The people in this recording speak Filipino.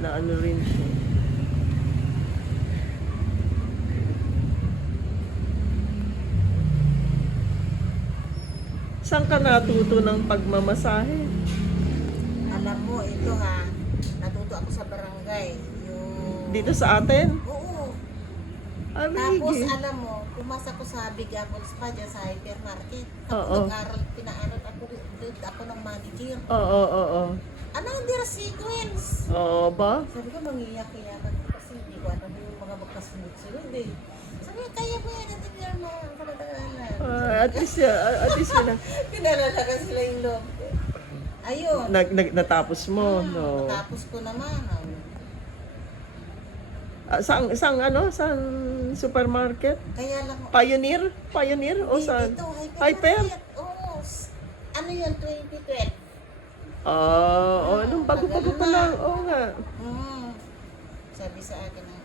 na ano rin siya. Saan ka natuto ng pagmamasahe? Alam mo, ito ha, natuto ako sa barangay. Yung... Dito sa atin? Oo. Amigi. Tapos alam mo, pumasa ko sa Big Apple Spa dyan sa hypermarket. Oo. Ako nag-aral, pinaaral ako, ako ng manager. Oo. Ano hindi ra sequence? Oo ba? Sabi ko, mangiyak-iyak ako kasi hindi ko alam yung mga magkasunod-sunod eh. Sabi ko, kaya mo yan, natin yan na, palatagalan. At least yun na. Pinalalaga sila yung loob ko. Ayun. Natapos mo, no? Tapos ko naman. Saan supermarket? Kaya lang, Pioneer? Pioneer? O saan? dito, Hyper? Oo. Ano yun, 2012? Nung bago-bago pa lang. Oo nga. Sabi sa akin ng